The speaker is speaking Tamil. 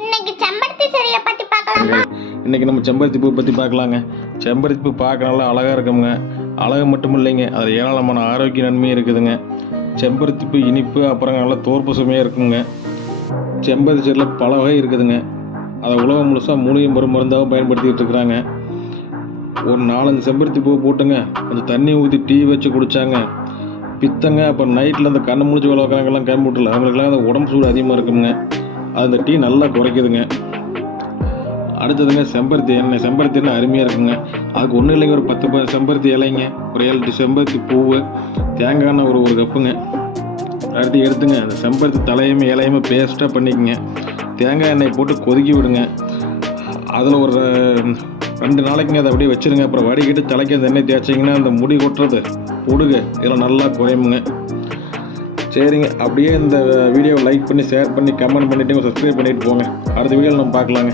இன்னைக்கு செம்பருத்தி செடியை பத்தி பார்க்கலாமா? இன்னைக்கு நம்ம செம்பருத்தி பூ பற்றி பார்க்கலாங்க. செம்பருத்தி பூ பார்க்க நல்லா அழகாக இருக்குங்க அழகு மட்டும் இல்லைங்க. அதில் ஏராளமான ஆரோக்கிய நன்மையும் இருக்குதுங்க. செம்பருத்தி பூ இனிப்பு அப்புறம் நல்லா தோற்பு சுமையாக இருக்குங்க. செம்பருத்தி செடியில் பல வகை இருக்குதுங்க. அதை உலகம் முழுசாக மூலிகை மரு மருந்தாகவும் பயன்படுத்திக்கிட்டு இருக்கிறாங்க. ஒரு நாலஞ்சு செம்பருத்தி பூ போட்டுங்க. கொஞ்சம் தண்ணி ஊற்றி டீ வச்சு குடித்தாங்க பித்தங்க அப்புறம் நைட்டில் அந்த கண்ணை முடிச்சு வேலை வைக்கிறாங்கலாம் கம்ப்யூட்டரில் அவங்களுக்குலாம் அந்த உடம்பு சூடு அதிகமாக இருக்குங்க அந்த டீ நல்லா குறைக்குதுங்க. அடுத்ததுங்க செம்பருத்தி. எண்ணெய் செம்பருத்தி எண்ணெய் அருமையாக இருக்குங்க. அதுக்கு ஒன்றும் இல்லைங்க ஒரு பத்து ப- செம்பருத்தி இலைங்க. ஒரு ஏழு செம்பருத்தி பூவு தேங்காய் எண்ணெய் ஒரு ஒரு கப்புங்க. அடுத்து எடுத்துங்க. அந்த செம்பருத்தி தலையுமே இலையுமே பேஸ்ட்டாக பண்ணிக்கங்க. தேங்காய் எண்ணெய் போட்டு கொதிக்க விடுங்க. அதில் ஒரு ரெண்டு நாளைக்குங்க அதை அப்படியே வச்சிருங்க. அப்புறம் வடிக்கிட்டு தலைக்கு அந்த எண்ணெய் தேய்ச்சிங்கன்னா அந்த முடி கொட்டுறது பொடுகு இதெல்லாம் நல்லா குறையுமுங்க. சரிங்க அப்படியே இந்த வீடியோவை லைக் பண்ணி ஷேர் பண்ணி கமெண்ட் பண்ணிவிட்டு சப்ஸ்கிரைப் பண்ணிவிட்டு போங்க. அடுத்த வீடியோவில் நம்ம பார்க்கலாங்க.